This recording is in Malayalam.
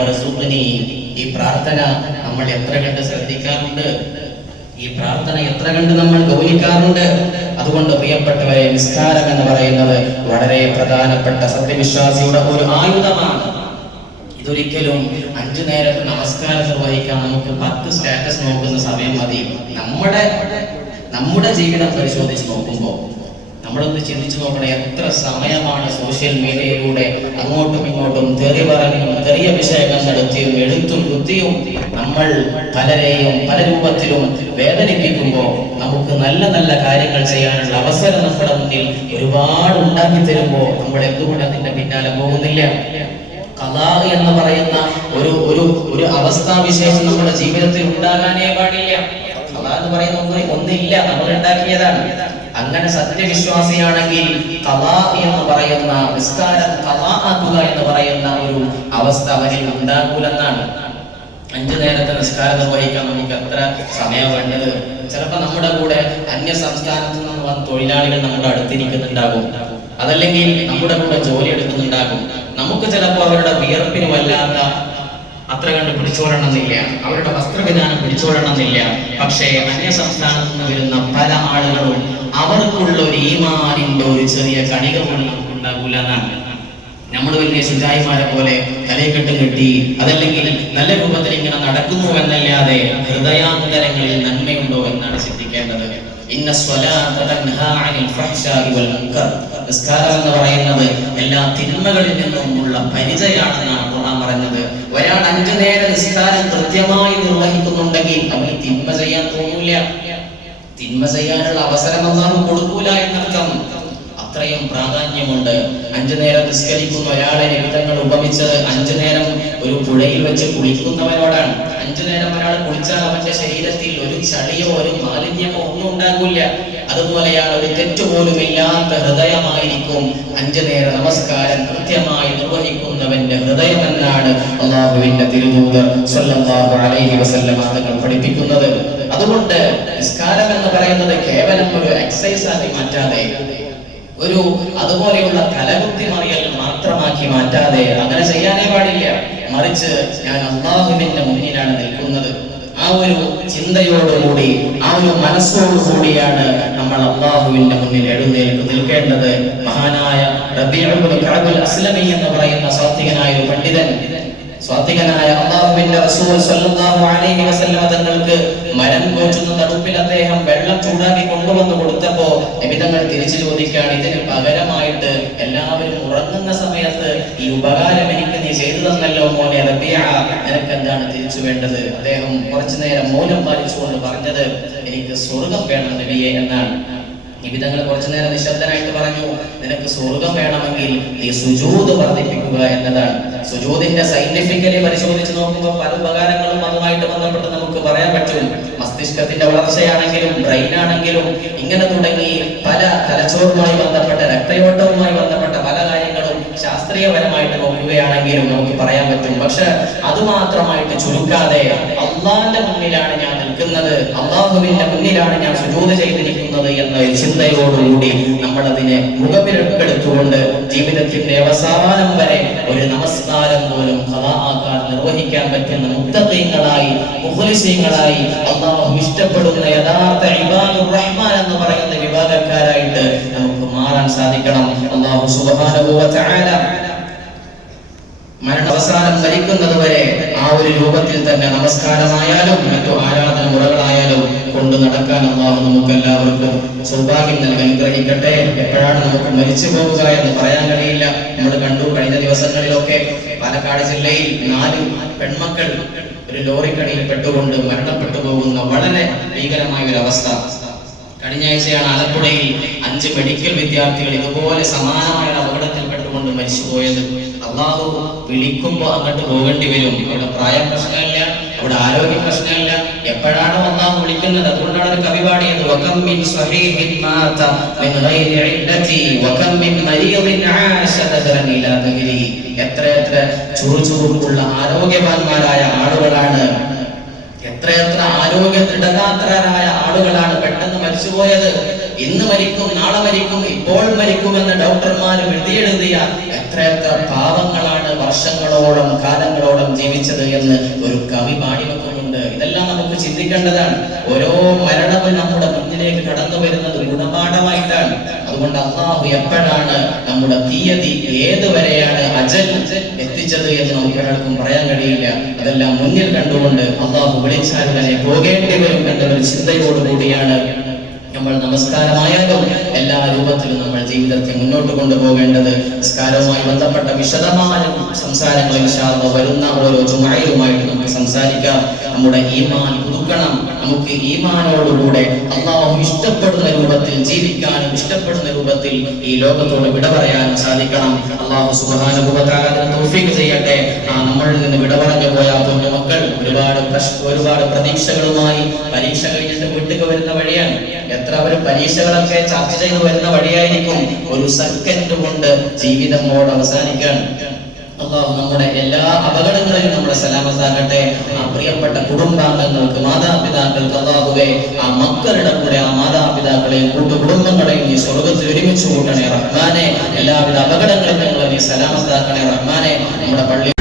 വർസുഖ്നി. ഈ പ്രാർത്ഥന നമ്മൾ എത്ര കണ്ട് ശ്രദ്ധിക്കാറുണ്ട്? ഈ പ്രാർത്ഥന എത്ര കണ്ട് നമ്മൾ ഗൗനിക്കാറുണ്ട്? അതുകൊണ്ട് പ്രിയപ്പെട്ടവരെ, നിസ്കാരം എന്ന് പറയുന്നത് വളരെ പ്രധാനപ്പെട്ട സത്യവിശ്വാസിയുടെ ഒരു ആയുധമാണ്. ഇതൊരിക്കലും 5 നേരത്തെ നമസ്കാരം നിർവഹിക്കാൻ നമുക്ക് 10 സ്റ്റാറ്റസ് നോക്കുന്ന സമയം മതി. നമ്മുടെ ജീവിതം പരിശോധിച്ച് നോക്കുമ്പോൾ നമ്മളൊന്ന് ചിന്തിച്ചു നോക്കണം, എത്ര സമയമാണ് സോഷ്യൽ മീഡിയയിലൂടെ അങ്ങോട്ടും ഇങ്ങോട്ടും തെറി പറഞ്ഞും ചെറിയ വിഷയങ്ങൾ നടത്തിയും എടുത്തും ബുദ്ധിയും നമ്മൾ പലരെയും പല രൂപത്തിലും വേദനിപ്പിക്കുമ്പോൾ നമുക്ക് നല്ല നല്ല കാര്യങ്ങൾ ചെയ്യാനുള്ള അവസരം നമ്മുടെ മുന്നിൽ ഒരുപാട് ഉണ്ടാക്കി തരുമ്പോൾ നമ്മൾ എന്തുകൊണ്ട് അതിന്റെ പിന്നാലെ പോകുന്നില്ല? ഖളാ എന്ന് പറയുന്ന ഒരു അവസ്ഥാവിശേഷം നമ്മുടെ ജീവിതത്തിൽ ഉണ്ടാകാനേ പാടില്ല. ഖളാ എന്ന് പറയുന്ന ഒന്നില്ല, നമ്മൾ ഉണ്ടാക്കിയതാണ്. അങ്ങനെ സത്യവിശ്വാസിയാണെങ്കിൽ ഖളാ എന്ന് പറയുന്ന നിസ്കാരം ഖളാ ആക്കുക എന്ന് പറയുന്ന ഒരു അവസ്ഥ അവനിൽ ഉണ്ടാകൂലെന്നാണ്. 5 നേരത്തെ നിസ്കാരം നിർവഹിക്കാൻ നമുക്ക് എത്ര സമയം വേണ്ടത്? ചിലപ്പോൾ നമ്മുടെ കൂടെ അന്യ സംസ്ഥാനത്ത് നിന്ന് വന്ന തൊഴിലാളികൾ നമ്മുടെ അടുത്തിരിക്കുന്നുണ്ടാകും, അതല്ലെങ്കിൽ നമ്മുടെ കൂടെ ജോലി എടുക്കുന്നുണ്ടാകും. നമുക്ക് ചിലപ്പോൾ അവരുടെ വിയർപ്പിന് വല്ലാത്ത അത്ര കണ്ട് പിടിച്ചോളണമെന്നില്ല, അവരുടെ വസ്ത്രവിധാനം പിടിച്ചോളണമെന്നില്ല. പക്ഷേ അന്യ സംസ്ഥാനത്ത് നിന്ന് വരുന്ന പല ആളുകളും അവർക്കുള്ള ഒരു ഈമാനിന്റെ ഒരു ചെറിയ കണിക പോലും നമുക്ക് ഉണ്ടാകൂല എന്നാണ്. നമ്മൾ വലിയ ശുചായിമാരെ പോലെ തലയെക്കെട്ട് കെട്ടി അതല്ലെങ്കിൽ നല്ല രൂപത്തിൽ ഇങ്ങനെ നടക്കുന്നു എന്നല്ലാതെ ഹൃദയാന്തരങ്ങളിൽ നന്മയുണ്ടോ എന്നാണ് ചിന്തിക്കേണ്ടത്. ഇന്ന സ്വലാത്ത തൻഹാ അനിൽ ഫഹ്ശാഇ വൽ മുൻകർ. നിസ്കാരം എന്ന് പറയുന്നത് എല്ലാ തിന്മകളിൽ നിന്നുമുള്ള പരിചയമാണെന്നാണ് ഖുർആൻ പറഞ്ഞത്. ഒരാൾ 5 നേരം നിസ്കാരം കൃത്യമായി നിർവഹിക്കുന്നുണ്ടെങ്കിൽ അവന് തിന്മ ചെയ്യാൻ തോന്നില്ല, തിന്മ ചെയ്യാനുള്ള അവസരം അല്ലാഹു കൊടുക്കൂല എന്നർത്ഥം. അത്രയും പ്രാധാന്യമുണ്ട്. 5 നേരം നിസ്കരിക്കുന്ന ഒരാളെ നിബിധങ്ങൾ ഉപമിച്ചത് 5 നേരം ഒരു പുഴയിൽ വെച്ച് കുളിക്കുന്നവരോടാണ്. 5 നേരം ഒരാൾ കുളിച്ചാൽ അവന്റെ ശരീരത്തിൽ ഒരു ചളിയോ ഒരു മാലിന്യമോ ഒന്നും ഉണ്ടാകില്ല. അതുപോലെയാണ് ഒരു തെറ്റുപോലും ഇല്ലാത്ത ഹൃദയമായിരിക്കും 5 നേര നമസ്കാരം കൃത്യമായി നിർവഹിക്കുന്നവന്റെ ഹൃദയമെന്നാണ് അല്ലാഹുവിന്റെ തിരുദൂതർ സ്വല്ലല്ലാഹു അലൈഹി വസല്ലം തങ്ങൾ പഠിപ്പിക്കുന്നത്. അതുകൊണ്ട് നിസ്കാരം എന്ന് പറയുന്നത് കേവലം ഒരു എക്സസൈസ് ആക്കി മാറ്റാതെ, ഒരു അതുപോലെയുള്ള തലകുത്തി മറിയൽ മാത്രമാക്കി മാറ്റാതെ അങ്ങനെ ചെയ്യാനേ പാടില്ല. മറിച്ച് ഞാൻ അല്ലാഹുവിന്റെ മുന്നിലാണ് നിൽക്കുന്നത്, ആ ഒരു ചിന്തയോടുകൂടി ആ ഒരു മനസ്സോടുകൂടിയാണ് നമ്മൾ അല്ലാഹുവിന്റെ മുന്നിൽ എഴുന്നേൽക്ക് നിൽക്കേണ്ടത്. മഹാനായ റബീഉ ഇബ്നു കഅബ് അസ്ലമി എന്ന് പറയുന്ന സാത്വികനായ ഒരു പണ്ഡിതൻ, സ്വാത്വികനായ അല്ലാഹുവിന്റെ റസൂൽ സ്വല്ലല്ലാഹു അലൈഹി വസല്ലം തങ്ങൾക്ക് മരം കോച്ചുന്ന തടുപ്പിൽ അദ്ദേഹം വെള്ളം ചൂടാക്കി കൊണ്ടുവന്ന് കൊടുത്തപ്പോൾ നബി തങ്ങൾ തിരിച്ചു ചോദിക്കുകയാണ്, ഇതിന് പകരമായിട്ട് എല്ലാവരും ഉറങ്ങുന്ന സമയത്ത് ഈ ഉപകാരം എനിക്ക് നീ ചെയ്തു തന്നല്ലോ മോനെ റബീഅ, നിനക്ക് എന്താണ് തിരിച്ചു വേണ്ടത്? അദ്ദേഹം കുറച്ചു നേരം മൗനം പാലിച്ചുകൊണ്ട് പറഞ്ഞത്, എനിക്ക് സ്വർഗം വേണം നബിയെ എന്നാണ്. നിബിധങ്ങൾ കുറച്ചു നേരം നിശബ്ദനായിട്ട് പറഞ്ഞു, നിനക്ക് സ്വർഗം വേണമെങ്കിൽ നീ സുജൂദ് വർദ്ധിപ്പിക്കുക എന്നതാണ്. സുജൂദിന്റെ സയന്റിഫിക്കലി പരിശോധിച്ച് നോക്കുമ്പോൾ പല ഉപകാരങ്ങളും അതുമായിട്ട് ബന്ധപ്പെട്ട് നമുക്ക് പറയാൻ പറ്റും. മസ്തിഷ്കത്തിന്റെ വളർച്ചയാണെങ്കിലും ബ്രെയിൻ ആണെങ്കിലും ഇങ്ങനെ തുടങ്ങി പല തലച്ചോറുമായി ബന്ധപ്പെട്ട രക്തയോട്ടവുമായി ബന്ധപ്പെട്ട പല കാര്യങ്ങളും ശാസ്ത്രീയപരമായിട്ട് നോക്കുകയാണെങ്കിലും നമുക്ക് പറയാൻ പറ്റും. പക്ഷെ അതുമാത്രമായിട്ട് ചുരുക്കാതെ അള്ളാഹിന്റെ മുന്നിലാണ് ഞാൻ നിൽക്കുന്നത്, അള്ളാഹുവിന്റെ മുന്നിലാണ് ഞാൻ സുജൂദ് ചെയ്തിരിക്കുന്നത് എന്ന ചിന്തയോടുകൂടി നമ്മൾ അതിനെ മുഖവിലെടുത്തുകൊണ്ട് ജീവിതത്തിന്റെ അവസാനം വരെ ഒരു നമസ്കാരം പോലും ഖളാ ആക്കാൻ നിർവഹിക്കാൻ പറ്റുന്ന മുത്തഖീങ്ങളായി മുഖ്ലിസീങ്ങളായി അല്ലാഹു ഇഷ്ടപ്പെടുന്ന യഥാർത്ഥ ഇബാദുർ റഹ്മാൻ എന്ന് പറയുന്ന വിഭാഗക്കാരായിട്ട് നമുക്ക് മാറാൻ സാധിക്കണം. അല്ലാഹു സുബ്ഹാനഹു വ തആല മരണാവസാനം മരിക്കുന്നത് വരെ ആ ഒരു രൂപത്തിൽ തന്നെ നമസ്കാരമായാലും മറ്റു ആരാധന മുറകളായാലും കൊണ്ടു നടക്കാൻ അല്ലാഹു നമുക്ക് എല്ലാവർക്കും സൗഭാഗ്യം നൽകി അനുഗ്രഹിക്കട്ടെ. എപ്പോഴാണ് നമുക്ക് മരിച്ചു പോവുക എന്ന് പറയാൻ കഴിയില്ല. നമ്മൾ കണ്ടു കഴിഞ്ഞ ദിവസങ്ങളിലൊക്കെ പാലക്കാട് ജില്ലയിൽ 4 പെൺമക്കൾ ഒരു ലോറിക്കടിയിൽ പെട്ടുകൊണ്ട് മരണപ്പെട്ടു പോകുന്ന വളരെ ഭീകരമായ ഒരു അവസ്ഥ. കഴിഞ്ഞ ആഴ്ചയാണ് ആലപ്പുഴയിൽ 5 മെഡിക്കൽ വിദ്യാർത്ഥികൾ ഇതുപോലെ സമാനമായ ഒരു അപകടത്തിൽ പെട്ടുകൊണ്ട് മരിച്ചുപോയത്. അള്ളാഹു വിളിക്കുമ്പോൾ അങ്ങോട്ട് പോകേണ്ടി വരും. ഇവിടെ പ്രായം പ്രശ്നമില്ല, ഇവിടെ ആരോഗ്യ പ്രശ്നമില്ല. എപ്പോഴാണോ അള്ളാഹു വിളിക്കുന്നത്, അതുകൊണ്ടാണ് ഒരു കവി പാടിയത്, വകം മിൻ സ്വഹീഹിൻ മാത മിൻ ഗൈരി ഇല്ലതി വകം മിൻ മരീദിൻ ആശ ദഹറൻ ഇലാ ദഹരി. എത്രയെത്ര ചുറുചുറുക്കുള്ള ആരോഗ്യവാന്മാരായ ആളുകളാണ്, എത്രയെത്ര ആരോഗ്യ ദൃഢഗാത്രരായ ആളുകളാണ് പെട്ടെന്ന് മരിച്ചുപോയത്. ഇന്ന് മരിക്കും, നാളെ മരിക്കും, ഇപ്പോൾ മരിക്കുമെന്ന് ഡോക്ടർമാർ എഴുതിയ എത്രയെത്ര പാവങ്ങളാണ് വർഷങ്ങളോളം കാലങ്ങളോളം ജീവിച്ചത്. എന്ന് ഒരു കവി പാടി വെക്കുന്നുണ്ട്. ഇതെല്ലാം നമുക്ക് ചിന്തിക്കേണ്ടതാണ്. ഓരോ മരണവും നമ്മുടെ മുന്നിലേക്ക് കടന്നു വരുന്നത് ഗുണപാഠമായിട്ടാണ്. അതുകൊണ്ട് അള്ളാഹു എപ്പോഴാണ് നമ്മുടെ തീയതി ഏതുവരെയാണ് അജൽ എത്തിച്ചത് എന്ന് നമുക്ക് ഒരാൾക്കും പറയാൻ കഴിയില്ല. അതെല്ലാം മുന്നിൽ കണ്ടുകൊണ്ട് അള്ളാഹു വിളിച്ചാൽ തന്നെ പോകേണ്ടി വരും എന്നൊരു ചിന്തയോടുകൂടിയാണ് നമ്മൾ നമസ്കാരമായാലും എല്ലാ രൂപത്തിലും നമ്മൾ ജീവിതത്തെ മുന്നോട്ട് കൊണ്ടുപോകേണ്ടത്. നമസ്കാരവുമായി ബന്ധപ്പെട്ട വിശദമായ സംസാരങ്ങൾ ഇൻഷാ അല്ലാഹ് വരുന്ന ഓരോ ജുമുഅയിലുമായിട്ട് നമുക്ക് സംസാരിക്കാം. നമ്മുടെ ഈമാൻ പുതുക്കണം. നമുക്ക് ഈമാനോടുകൂടെ അള്ളാഹു ഇഷ്ടപ്പെടുന്ന രൂപത്തിൽ ജീവിക്കാനും ഇഷ്ടപ്പെടുന്ന രൂപത്തിൽ ഈ ലോകത്തോട് വിട പറയാനും സാധിക്കണം. അള്ളാഹു സുബ്ഹാനഹു വ തആല തൗഫീഖ് ചെയ്യട്ടെ. നമ്മളിൽ നിന്ന് വിട പറഞ്ഞു പോയ കുഞ്ഞുമക്കൾ ഒരുപാട് പ്രതീക്ഷകളുമായി പരീക്ഷ കഴിഞ്ഞിട്ട് വീട്ടിൽ വരുന്ന വഴിയാണ്. എത്ര അവർ പരീക്ഷകളൊക്കെ ചർച്ച ചെയ്ത് വരുന്ന വഴിയായിരിക്കും. ഒരു സെക്കൻഡ് കൊണ്ട് ജീവിതം മോഡ് അവസാനിക്കാൻ. അള്ളാഹു നമ്മുടെ എല്ലാ അപകടങ്ങളിലും നമ്മളെ സലാമത്താക്കട്ടെ. ആ പ്രിയപ്പെട്ട കുടുംബാംഗങ്ങൾക്ക്, മാതാപിതാക്കൾക്ക് അള്ളാഹുവേ ആ മക്കളുടെ കൂടെ ആ മാതാപിതാക്കളെയും കൂട്ടുകുടുംബങ്ങളെയും നീ സ്വർഗ്ഗത്തിൽ ഒരുമിച്ച് കൂട്ടണേ റഹ്മാനെ. എല്ലാവിധ അപകടങ്ങളിൽ ഞങ്ങളെ നീ സലാമത്താക്കണേ റഹ്മാനെ. നമ്മുടെ പള്ളി